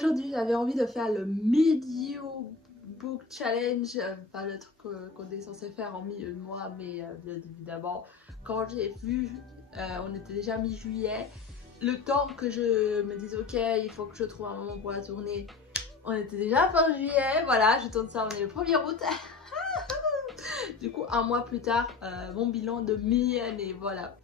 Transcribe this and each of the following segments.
Aujourd'hui j'avais envie de faire le Medio Book Challenge, pas le truc qu'on est censé faire en milieu de mois, mais bien évidemment quand j'ai vu, on était déjà mi-juillet, le temps que je me dise ok il faut que je trouve un moment pour la tourner, on était déjà fin juillet, voilà je tourne ça, on est le 1er août. Du coup un mois plus tard, mon bilan de mi-année, voilà.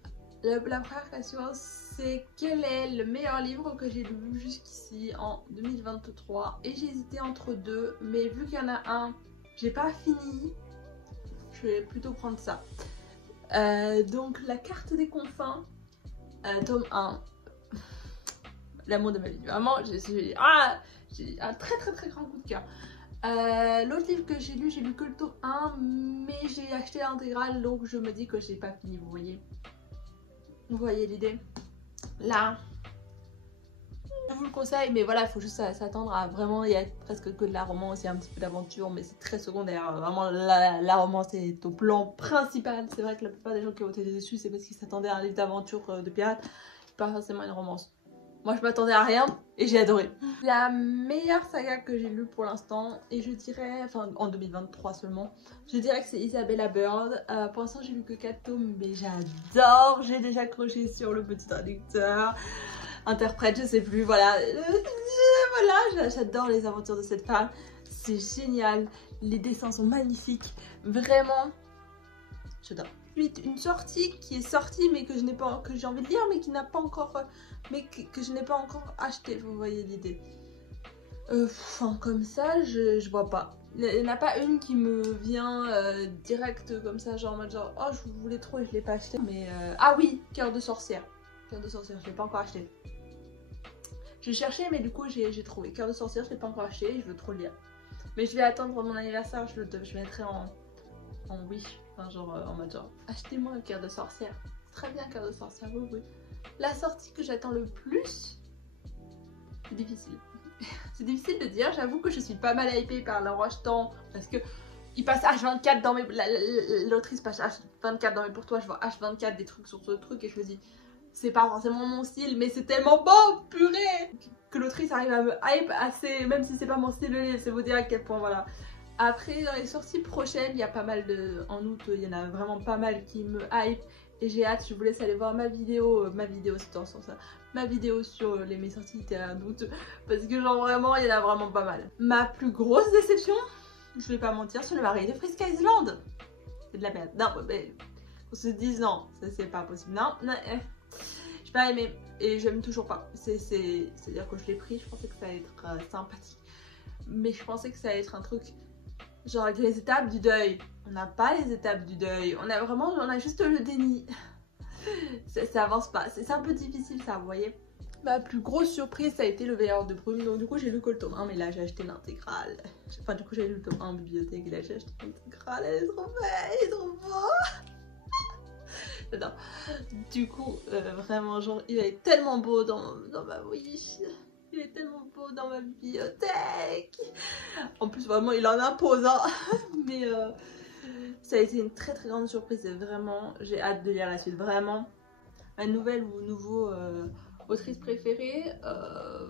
La première question c'est quel est le meilleur livre que j'ai lu jusqu'ici en 2023, et j'ai hésité entre deux, mais vu qu'il y en a un j'ai pas fini, je vais plutôt prendre ça. Donc La Carte des Confins, tome 1, l'amour de ma vie, vraiment j'ai un très grand coup de cœur. L'autre livre que j'ai lu que le tome 1, mais j'ai acheté l'intégrale, donc je me dis que j'ai pas fini, vous voyez l'idée. Là, je vous le conseille, mais voilà, il faut juste s'attendre à vraiment, il y a presque que de la romance, il y a un petit peu d'aventure, mais c'est très secondaire. Vraiment, la romance est au plan principal. C'est vrai que la plupart des gens qui ont été déçus, c'est parce qu'ils s'attendaient à un livre d'aventure de pirates, pas forcément une romance. Moi, je m'attendais à rien et j'ai adoré. La meilleure saga que j'ai lue pour l'instant, et je dirais, enfin en 2023 seulement, je dirais que c'est Isabella Bird. Pour l'instant, j'ai lu que 4 tomes, mais j'adore. J'ai déjà croché sur le petit traducteur, interprète, je sais plus, voilà. Voilà, j'adore les aventures de cette femme. C'est génial. Les dessins sont magnifiques. Vraiment, j'adore. Une sortie qui est sortie mais que je n'ai pas, que j'ai envie de lire mais qui n'a pas encore, mais que je n'ai pas encore acheté, vous voyez l'idée. Enfin comme ça je vois pas. Il n'y en a pas une qui me vient direct comme ça, genre en mode genre oh je voulais trop et je l'ai pas acheté. Mais ah oui, Cœur de sorcière. Cœur de sorcière, je l'ai pas encore acheté. J'ai cherché mais du coup j'ai trouvé. Cœur de sorcière, je l'ai pas encore acheté et je veux trop le lire. Mais je vais attendre mon anniversaire, je mettrai en wish. Enfin, genre en mode genre achetez-moi un Cœur de sorcière. Très bien, Cœur de sorcière, oui. La sortie que j'attends le plus, c'est difficile. C'est difficile de dire, j'avoue que je suis pas mal hypée par Le Rochetan parce que il passe H24 dans mes... L'autrice passe H24 dans mes pour toi, je vois H24 des trucs sur ce truc et je me dis c'est pas forcément mon style mais c'est tellement beau, purée, que l'autrice arrive à me hype assez, même si c'est pas mon style de livre, c'est vous dire à quel point, voilà. Après, dans les sorties prochaines, il y a pas mal de... En août, il y en a vraiment pas mal qui me hype. Et j'ai hâte, je vous laisse aller voir ma vidéo c'est dans ce sens là, ma vidéo sur mes sorties littéraires d'août. Parce que genre vraiment, il y en a vraiment pas mal. Ma plus grosse déception, je vais pas mentir, c'est Le Mari de Friska Island. C'est de la merde. Non, mais on se dise non, ça c'est pas possible. Non, j'ai pas aimé. Et j'aime toujours pas. C'est-à-dire que je l'ai pris, je pensais que ça allait être sympathique. Mais je pensais que ça allait être un truc... genre avec les étapes du deuil. On n'a pas les étapes du deuil. On a juste le déni. Ça avance pas. C'est un peu difficile ça, vous voyez. Ma plus grosse surprise, ça a été Le Veilleur de Brume. Donc du coup, j'ai lu que le tome 1, mais là, j'ai acheté l'intégrale. Enfin, du coup, j'ai lu le tome 1 en bibliothèque et là, j'ai acheté l'intégrale. Elle est trop belle, elle est trop beau. J'adore. Du coup, vraiment, genre, il est tellement beau dans ma wish. Il est tellement beau dans ma bibliothèque. En plus vraiment il en impose hein. Mais ça a été une très grande surprise et vraiment j'ai hâte de lire la suite. Vraiment ma nouvelle ou nouveau autrice préférée,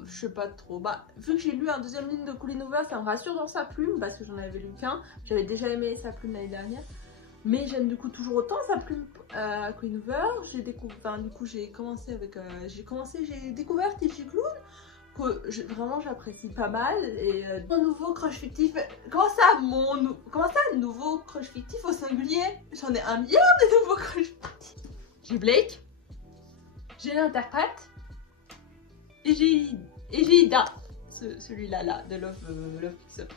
je sais pas trop. Bah vu que j'ai lu un deuxième livre de Colleen Hoover, ça me rassure dans sa plume parce que j'en avais lu qu'un. J'avais déjà aimé sa plume l'année dernière, mais j'aime du coup toujours autant sa plume à Colleen Hoover. J'ai découvert, enfin, du coup j'ai commencé avec j'ai découvert Tifchi Clown, que vraiment j'apprécie pas mal. Et mon nouveau crush fictif, comment ça nouveau crush fictif au singulier? J'en ai un milliard de nouveaux crush fictifs. J'ai Blake, j'ai l'interprète et j'ai Ida, celui-là de Love Picks Up.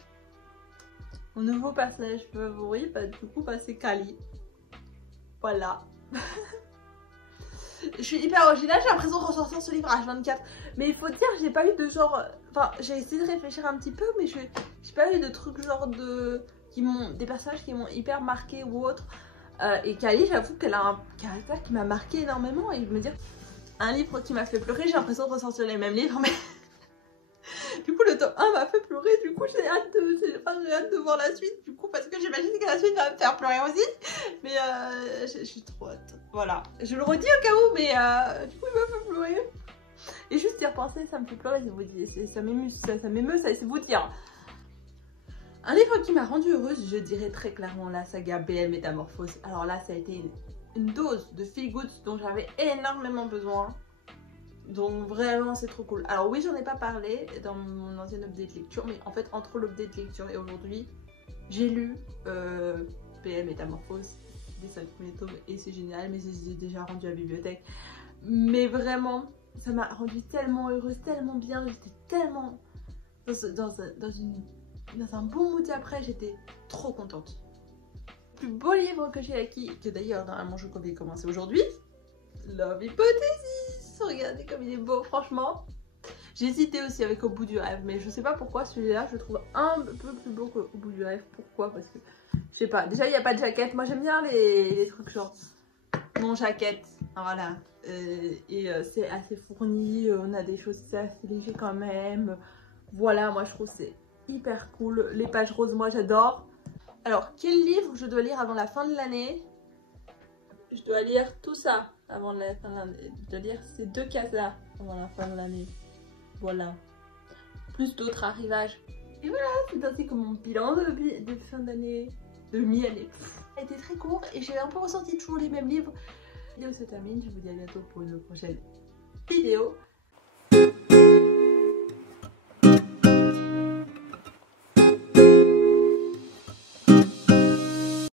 Mon nouveau personnage favori, bah, du coup c'est Kali, voilà. Je suis hyper originale, j'ai l'impression de ressortir ce livre H24. Mais il faut dire, j'ai pas eu de genre... Enfin, j'ai essayé de réfléchir un petit peu, mais j'ai pas eu de trucs genre de... des personnages qui m'ont hyper marqué ou autre. Et Kali, j'avoue qu'elle a un caractère qui m'a marqué énormément. Et je me dire, un livre qui m'a fait pleurer, j'ai l'impression de ressortir les mêmes livres, mais... Du coup, le tome 1 m'a fait pleurer, du coup j'ai hâte de voir la suite, du coup, parce que j'imagine que la suite va me faire pleurer aussi. Mais je suis trop hâte. Voilà, je le redis au cas où, mais du coup il m'a fait pleurer. Et juste y repenser, ça me fait pleurer, ça m'émeut, ça m'émeut, ça c'est vous dire. Un livre qui m'a rendue heureuse, je dirais très clairement la saga BL Métamorphose. Alors là, ça a été une dose de feel good dont j'avais énormément besoin. Donc vraiment, c'est trop cool. Alors oui, j'en ai pas parlé dans mon ancienne update lecture, mais en fait, entre l'update lecture et aujourd'hui, j'ai lu BL Métamorphose, des 5 premiers tomes, et c'est génial, mais je les ai déjà rendus à la bibliothèque. Mais vraiment, ça m'a rendue tellement heureuse, tellement bien, j'étais tellement dans un bon mood après, j'étais trop contente. Le plus beau livre que j'ai acquis, que d'ailleurs normalement je vais commencer aujourd'hui, Love Hypothesis. Regardez comme il est beau, franchement. J'ai hésité aussi avec Au bout du rêve, mais je sais pas pourquoi celui-là je le trouve un peu plus beau qu'Au bout du rêve. Pourquoi? Parce que je sais pas, déjà il n'y a pas de jaquette, moi j'aime bien les trucs genre non jaquette, voilà. C'est assez fourni, on a des choses assez légères quand même. Voilà, moi je trouve c'est hyper cool. Les pages roses, moi j'adore. Alors, quel livre je dois lire avant la fin de l'année? Je dois lire tout ça avant la fin de l'année. Je dois lire ces 2 cases-là avant la fin de l'année. Voilà. Plus d'autres arrivages. Et voilà, c'est ainsi que mon bilan de fin d'année, de mi-année, a été très court et j'ai un peu ressorti toujours les mêmes livres. La vidéo se termine, je vous dis à bientôt pour une prochaine vidéo.